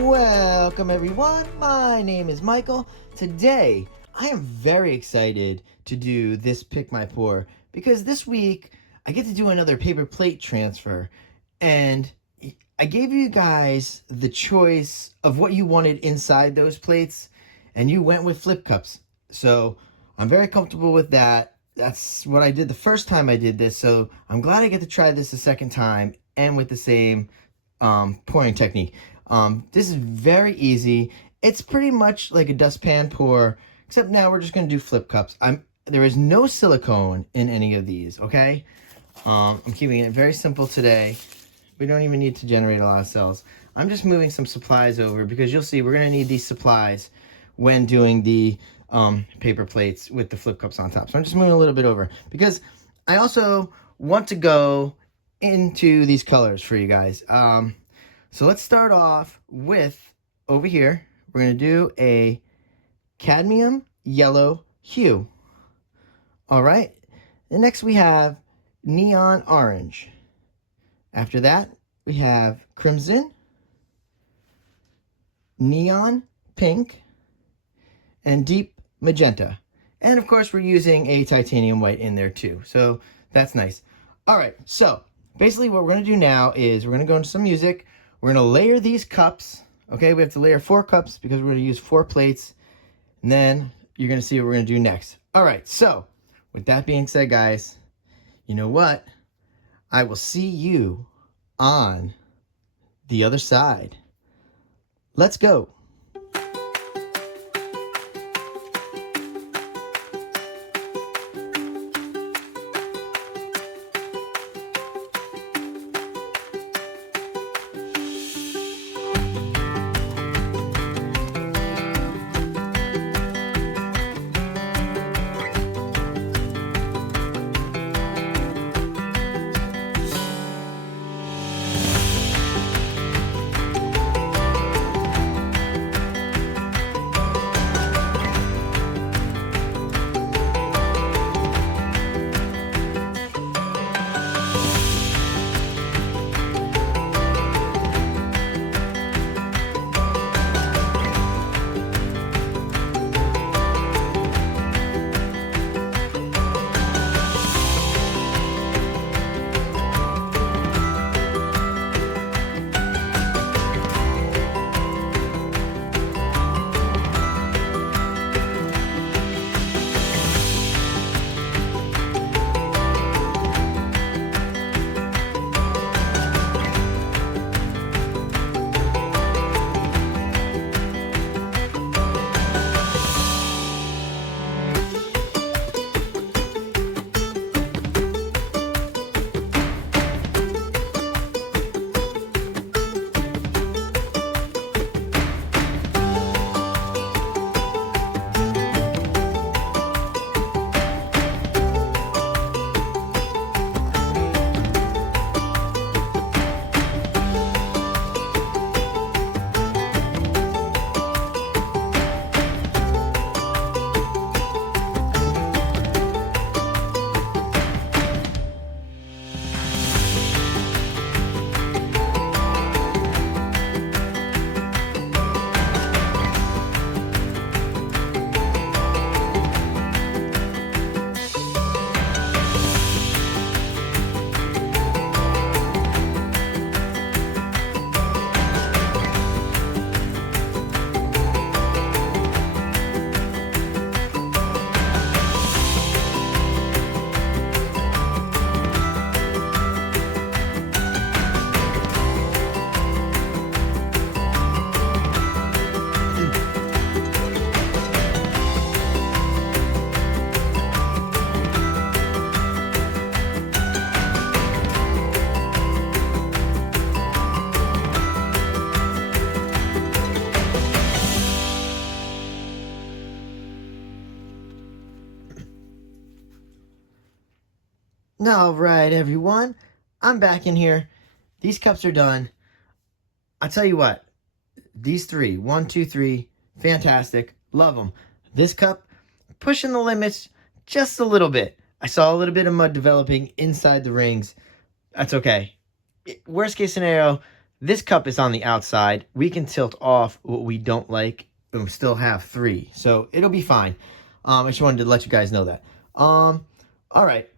Welcome everyone, my name is Michael. Today, I am very excited to do this Pick My Pour because this week I get to do another paper plate transfer, and I gave you guys the choice of what you wanted inside those plates, and you went with flip cups. So I'm very comfortable with that. That's what I did the first time I did this, so I'm glad I get to try this a second time and with the same pouring technique. This is very easy. It's pretty much like a dustpan pour, except now we're just going to do flip cups. There is no silicone in any of these, okay? I'm keeping it very simple today. We don't even need to generate a lot of cells. I'm just moving some supplies over because you'll see we're going to need these supplies when doing the paper plates with the flip cups on top. So I'm just moving a little bit over because I also want to go into these colors for you guys. So let's start off with, over here, we're going to do a cadmium yellow hue. All right. And next we have neon orange. After that, we have crimson, neon pink, and deep magenta. And of course, we're using a titanium white in there too. So that's nice. All right. So basically what we're going to do now is we're going to go into some music. We're going to layer these cups. Okay, we have to layer 4 cups because we're going to use 4 plates. And then you're going to see what we're going to do next. All right, so with that being said, guys, you know what? I will see you on the other side. Let's go. All right, everyone. I'm back in here. These cups are done. I'll tell you what. These 3, 1, 2, 3, fantastic. Love them. This cup, pushing the limits just a little bit. I saw a little bit of mud developing inside the rings. That's okay. Worst case scenario, This cup is on the outside. We can tilt off what we don't like and we still have 3. So it'll be fine. I just wanted to let you guys know that. All right.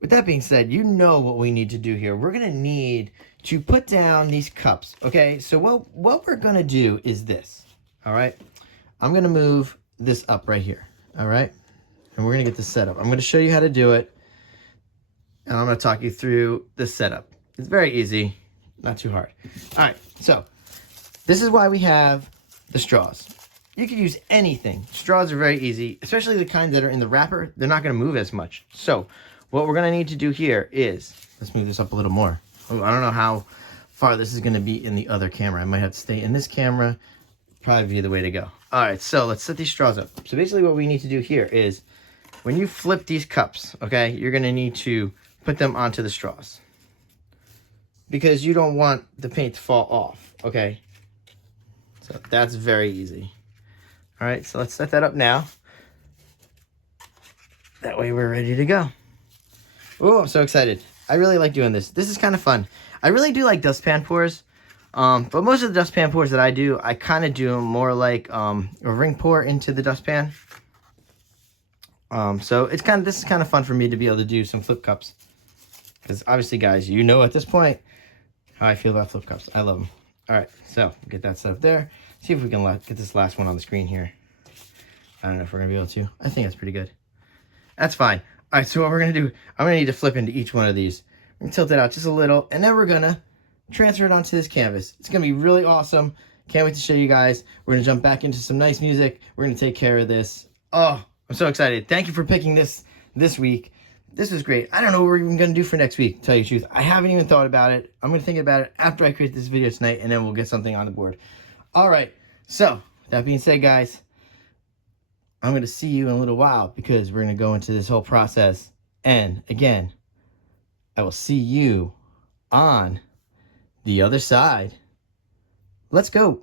With that being said, you know what we need to do here. We're going to need to put down these cups, okay? So what we're going to do is this, all right? I'm going to move this up right here, all right? And we're going to get this set up. I'm going to show you how to do it, and I'm going to talk you through the setup. It's very easy, not too hard. All right, so this is why we have the straws. You can use anything. Straws are very easy, especially the kinds that are in the wrapper. They're not going to move as much. So what we're going to need to do here is, let's move this up a little more. Oh, I don't know how far this is going to be in the other camera. I might have to stay in this camera. Probably be the way to go. All right, so let's set these straws up. So basically what we need to do here is when you flip these cups, okay, you're going to need to put them onto the straws because you don't want the paint to fall off, okay? So that's very easy. All right, so let's set that up now. That way we're ready to go. Oh, I'm so excited. I really like doing this. This is kind of fun. I really do like dustpan pours. But most of the dustpan pours that I do, I kind of do them more like a ring pour into the dustpan. So it's this is kind of fun for me to be able to do some flip cups. Because obviously, guys, you know at this point how I feel about flip cups. I love them. All right, so get that set up there. See if we can get this last one on the screen here. I don't know if we're going to be able to. I think that's pretty good. That's fine. All right, so what we're going to do, I'm going to need to flip into each one of these. We're going to tilt it out just a little, and then we're going to transfer it onto this canvas. It's going to be really awesome. Can't wait to show you guys. We're going to jump back into some nice music. We're going to take care of this. Oh, I'm so excited. Thank you for picking this week. This was great. I don't know what we're even going to do for next week, to tell you the truth. I haven't even thought about it. I'm going to think about it after I create this video tonight, and then we'll get something on the board. All right, so that being said, guys, I'm going to see you in a little while because we're going to go into this whole process. And again, I will see you on the other side. Let's go.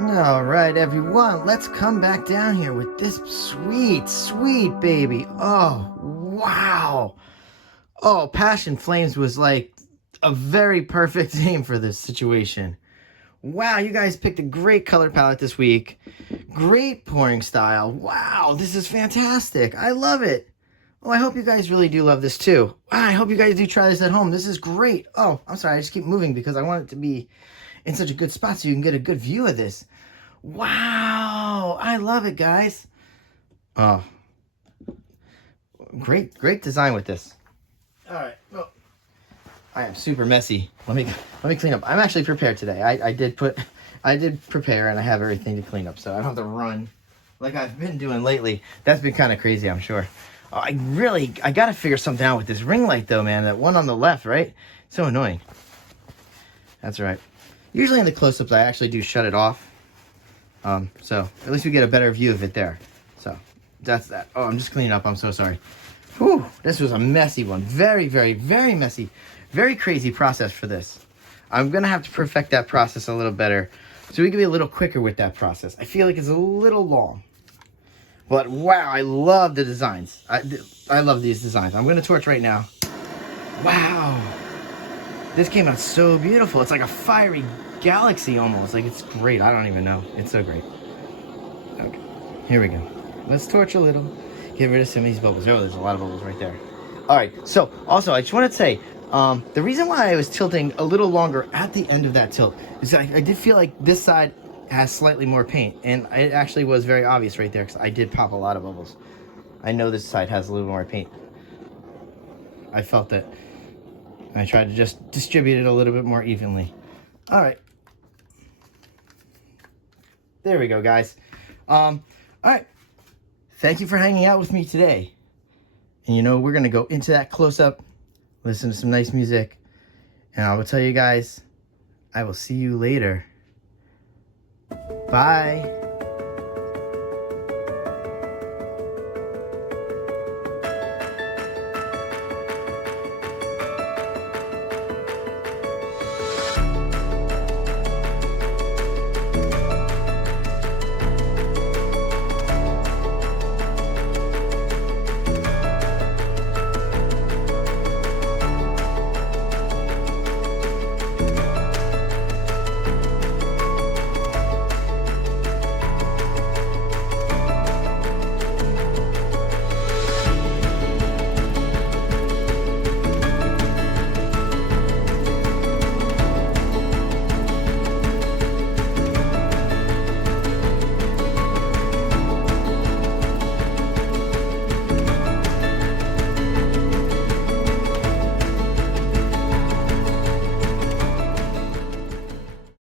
All right, everyone, let's come back down here with this sweet, sweet baby. Oh, wow. Oh, Passion Flames was like a very perfect name for this situation. Wow, you guys picked a great color palette this week. Great pouring style. Wow, this is fantastic. I love it. Oh, I hope you guys really do love this too. Wow, I hope you guys do try this at home. This is great. Oh, I'm sorry, I just keep moving because I want it to be in such a good spot so you can get a good view of this. Wow, I love it, guys. Oh, great design with this. All right, well, I am super messy. Let me clean up. I'm actually prepared today. I did prepare and I have everything to clean up, so I don't have to run like I've been doing lately. That's been kind of crazy, I'm sure. I gotta figure something out with this ring light though, man. That one on the left, right? So annoying. That's right. Usually in the close-ups, I actually do shut it off. So at least we get a better view of it there. So that's that. Oh, I'm just cleaning up. I'm so sorry. Whew, this was a messy one. Very, very, very messy. Very crazy process for this. I'm gonna have to perfect that process a little better so we can be a little quicker with that process. I feel like it's a little long. But wow, I love the designs. I love these designs. I'm gonna torch right now. Wow. This came out so beautiful. It's like a fiery galaxy almost. Like, it's great. I don't even know. It's so great. Okay, here we go. Let's torch a little. Get rid of some of these bubbles. Oh, there's a lot of bubbles right there. All right, so also I just want to say, the reason why I was tilting a little longer at the end of that tilt is that I did feel like this side has slightly more paint, and it actually was very obvious right there because I did pop a lot of bubbles. I know this side has a little more paint. I felt that. I tried to just distribute it a little bit more evenly. All right. There we go, guys. All right. Thank you for hanging out with me today. And you know, we're going to go into that close-up, listen to some nice music, and I will tell you guys, I will see you later. Bye.